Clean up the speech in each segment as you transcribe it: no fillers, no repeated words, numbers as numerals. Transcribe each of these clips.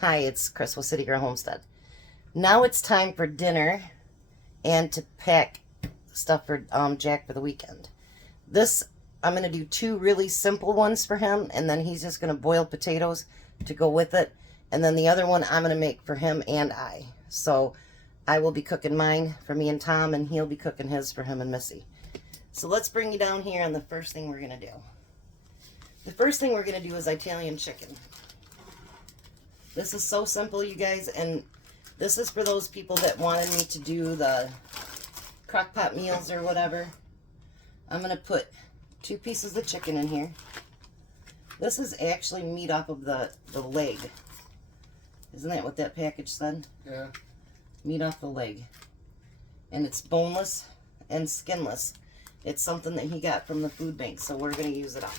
Hi, it's Chris with City Girl Homestead. Now it's time for dinner and to pack stuff for Jack for the weekend. This, I'm going to do two really simple ones for him, and then he's just going to boil potatoes to go with it. And then the other one I'm going to make for him and I. So I will be cooking mine for me and Tom, and he'll be cooking his for him and Missy. So let's bring you down here on the first thing we're going to do. The first thing we're going to do is Italian chicken. This is so simple, you guys, and this is for those people that wanted me to do the crock pot meals or whatever. I'm going to put 2 pieces of chicken in here. This is actually meat off of the leg. Isn't that what that package said? Yeah. Meat off the leg. And it's boneless and skinless. It's something that he got from the food bank, so we're going to use it up.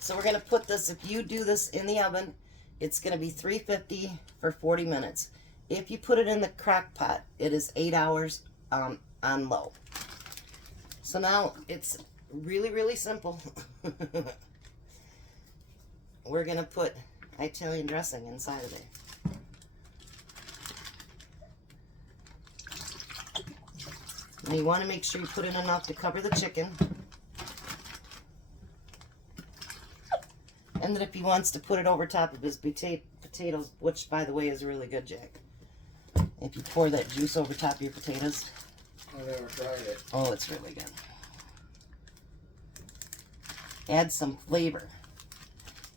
So we're going to put this, if you do this in the oven, it's going to be 350 for 40 minutes. If you put it in the crock pot, it is 8 hours on low. So now it's really, really simple. We're going to put Italian dressing inside of there. Now you want to make sure you put in enough to cover the chicken. And that if he wants to put it over top of his potatoes, which, by the way, is really good, Jack. If you pour that juice over top of your potatoes. I never tried it. Oh, it's really good. Add some flavor.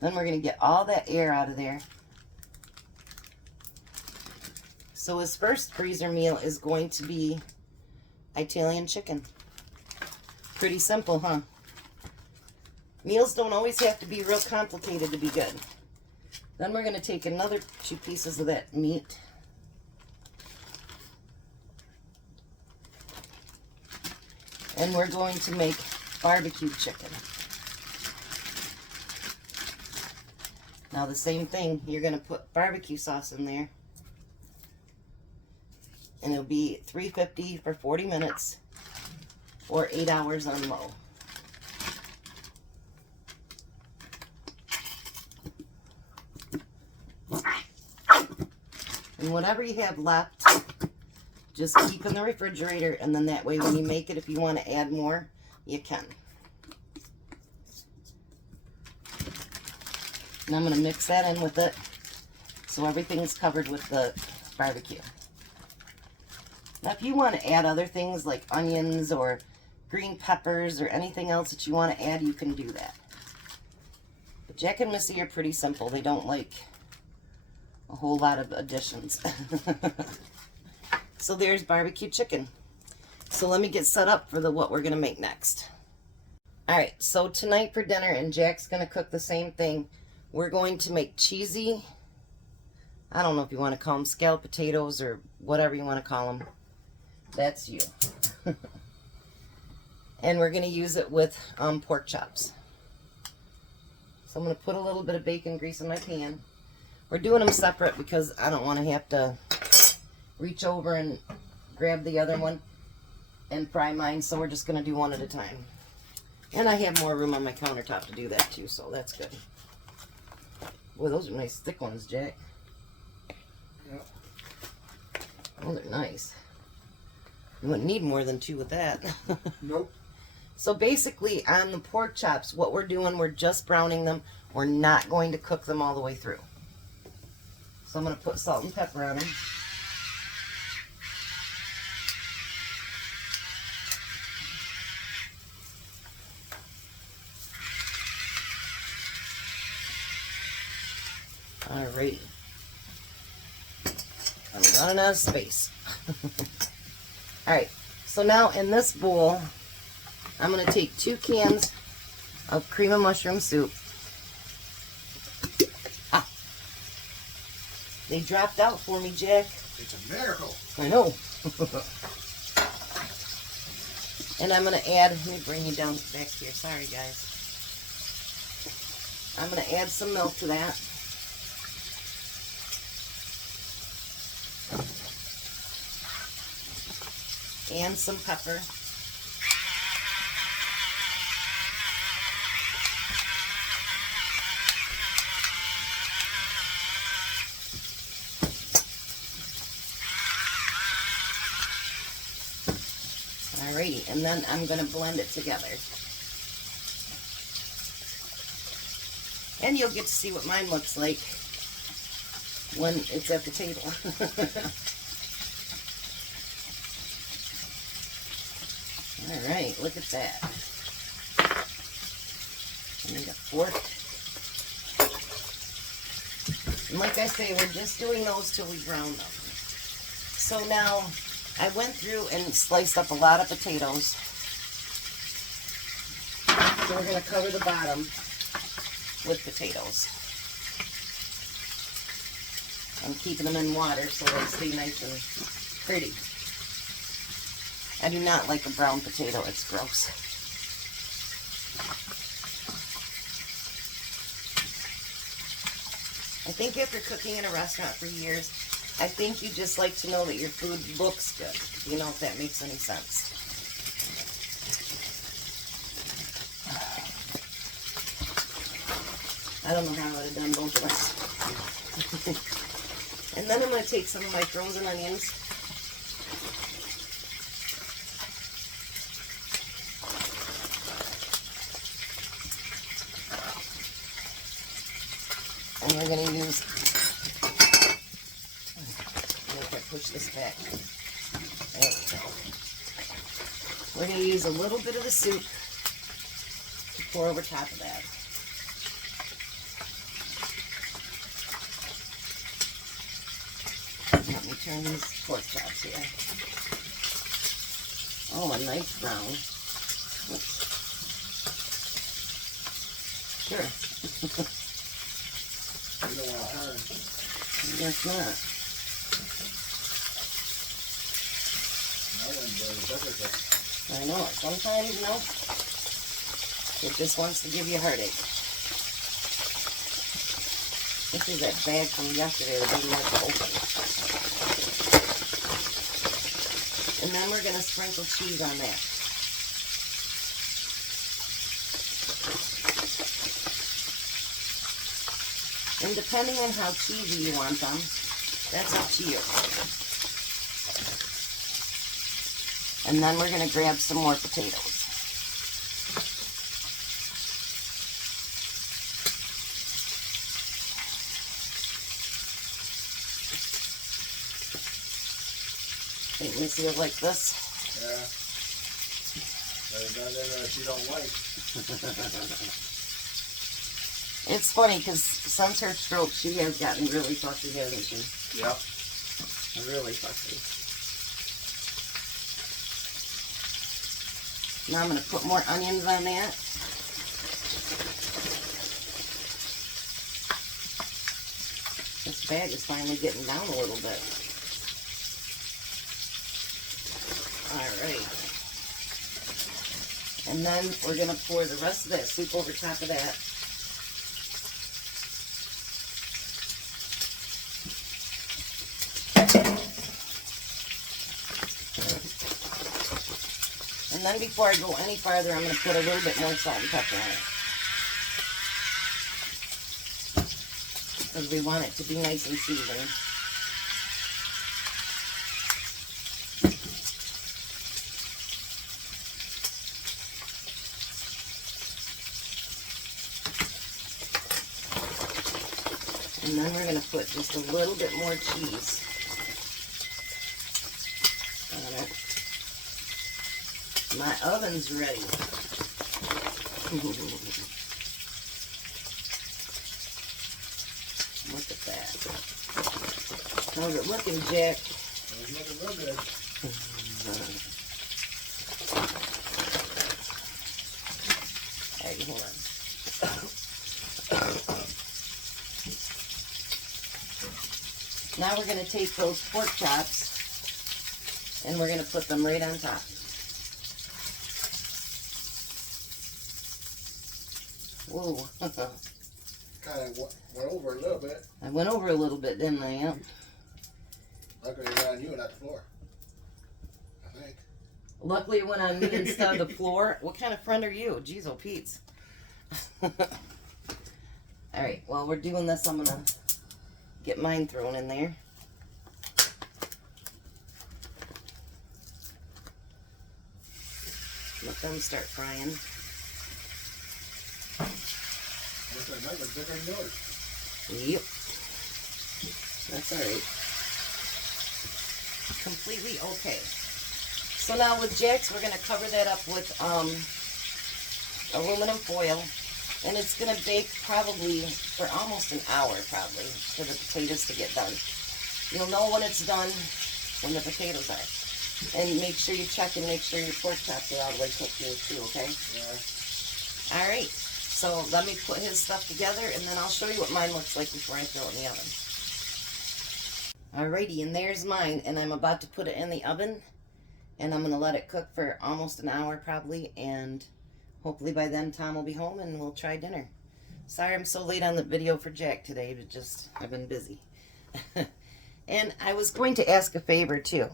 Then we're going to get all that air out of there. So his first freezer meal is going to be Italian chicken. Pretty simple, huh? Meals don't always have to be real complicated to be good. Then we're going to take another 2 pieces of that meat. And we're going to make barbecue chicken. Now the same thing, you're going to put barbecue sauce in there. And it'll be 350 for 40 minutes or 8 hours on low. And whatever you have left, just keep in the refrigerator, and then that way when you make it, if you want to add more, you can. And I'm going to mix that in with it so everything's covered with the barbecue. Now if you want to add other things like onions or green peppers or anything else that you want to add, you can do that. But Jack and Missy are pretty simple. They don't like a whole lot of additions. So there's barbecue chicken. So let me get set up for what we're going to make next. Alright, so tonight for dinner, and Jack's going to cook the same thing, we're going to make cheesy, I don't know if you want to call them scalloped potatoes or whatever you want to call them. That's you. And we're going to use it with pork chops. So I'm going to put a little bit of bacon grease in my pan. We're doing them separate because I don't want to have to reach over and grab the other one and fry mine, so we're just going to do one at a time. And I have more room on my countertop to do that too, so that's good. Boy, those are nice thick ones, Jack. Yep. Those are nice. You wouldn't need more than 2 with that. Nope. So basically, on the pork chops, what we're doing, we're just browning them. We're not going to cook them all the way through. So I'm going to put salt and pepper on them. Alright. I'm running out of space. Alright, so now in this bowl, I'm going to take 2 cans of cream of mushroom soup. Ah! They dropped out for me, Jack. It's a miracle. I know. And I'm going to add, let me bring you down back here. Sorry, guys. I'm going to add some milk to that. And some pepper. Alrighty, and then I'm going to blend it together. And you'll get to see what mine looks like when it's at the table. Alright, look at that. I need a fork. And like I say, we're just doing those till we brown them. So now, I went through and sliced up a lot of potatoes. So we're going to cover the bottom with potatoes. I'm keeping them in water so they stay nice and pretty. I do not like a brown potato, it's gross. I think after cooking in a restaurant for years, I think you just like to know that your food looks good, you know, if that makes any sense. I don't know how I would have done both of us. And then I'm going to take some of my frozen onions. And we're going to use, if I push this back, there we go. We're going to use a little bit of the soup to pour over top of that. Let me turn these pork chops here. Oh, a nice brown. Oops. Sure. You don't want to harden. Guess not. I wouldn't do it better, but I know it. Sometimes, you know, it just wants to give you a heartache. This is that bag from yesterday that didn't like to open. And then we're going to sprinkle cheese on that. And depending on how cheesy you want them, that's up to you. And then we're going to grab some more potatoes. Think Missy will like this? yeah. There's nothing that she don't like. It's funny because since her stroke, she has gotten really fussy, hasn't she? Yep. Really fussy. Now I'm going to put more onions on that. This bag is finally getting down a little bit. Alright. And then we're going to pour the rest of that soup over top of that. And then before I go any farther, I'm going to put a little bit more salt and pepper on it. Because we want it to be nice and seasoned. And then we're going to put just a little bit more cheese on it. My oven's ready. Look at that. How's it looking, Jack? It's looking real good. Hey, hold on. Now we're going to take those pork chops and we're going to put them right on top. Whoa. Kind of went over a little bit. I went over a little bit, didn't I? Yep. Luckily it went on you and not the floor. I think. Luckily it went on me instead of the floor. What kind of friend are you? Jeez, oh Pete's. Alright, while we're doing this, I'm going to get mine thrown in there. Let them start frying. That was bigger than yours. Yep. That's alright. Completely okay. So now with Jack's, we're going to cover that up with aluminum foil. And it's going to bake probably for almost an hour, probably, for the potatoes to get done. You'll know when it's done when the potatoes are. And make sure you check and make sure your pork chops are all the way cooked here too, okay? Yeah. Alright, so let me put his stuff together and then I'll show you what mine looks like before I throw it in the oven. Alrighty, and there's mine, and I'm about to put it in the oven, and I'm going to let it cook for almost an hour probably, and hopefully by then Tom will be home and we'll try dinner. Sorry I'm so late on the video for Jack today, but just, I've been busy. And I was going to ask a favor too.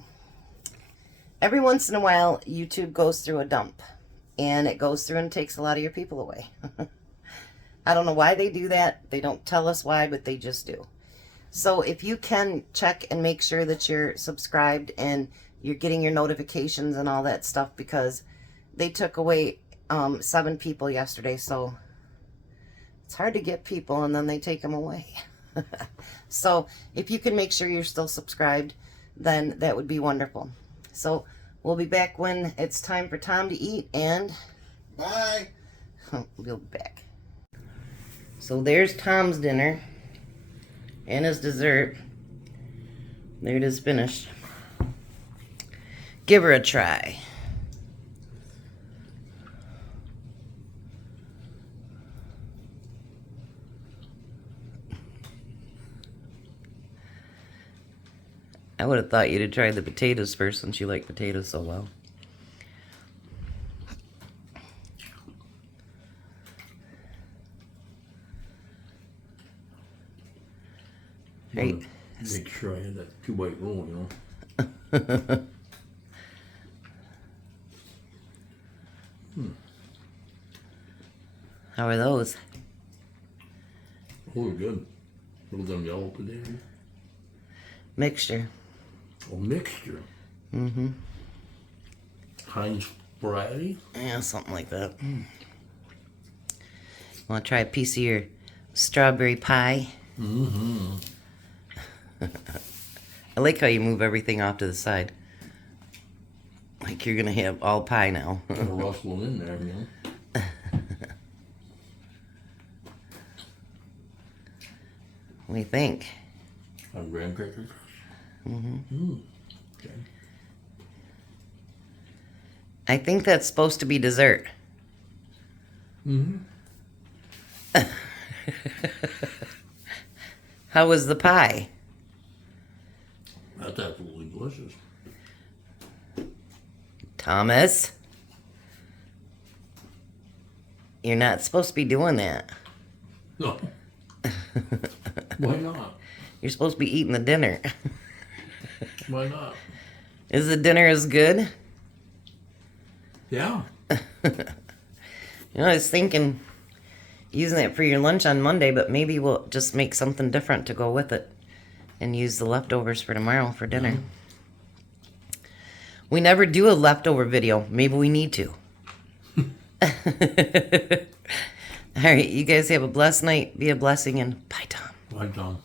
Every once in a while, YouTube goes through a dump, and it goes through and takes a lot of your people away. I don't know why they do that. They don't tell us why, but they just do. So if you can check and make sure that you're subscribed and you're getting your notifications and all that stuff, because they took away 7 people yesterday, so it's hard to get people and then they take them away. So if you can make sure you're still subscribed, then that would be wonderful. So we'll be back when it's time for Tom to eat, and Bye. we'll be back. So there's Tom's dinner and his dessert. There it is, finished. Give her a try. I would have thought you'd have tried the potatoes first since you like potatoes so well. Right. Make sure I had that 2 bite roll, you know. How are those? Oh, good. Little them yellow potato. Mixture. Oh, mixture. Mm-hmm. Heinz variety. Yeah, something like that. Want to try a piece of your strawberry pie? Mm-hmm. I like how you move everything off to the side. Like you're gonna have all pie now. Kind of rustling in there, you know. What do you think? On graham crackers. Mm-hmm. Okay. I think that's supposed to be dessert. Mm-hmm. How was the pie? That's absolutely delicious. Thomas? You're not supposed to be doing that. No. Why not? You're supposed to be eating the dinner. Why not? Is the dinner as good? Yeah. I was thinking using it for your lunch on Monday, but maybe we'll just make something different to go with it and use the leftovers for tomorrow for dinner. We never do a leftover video. Maybe we need to. All right, you guys have a blessed night. Be a blessing, and bye, Tom. Bye, Tom.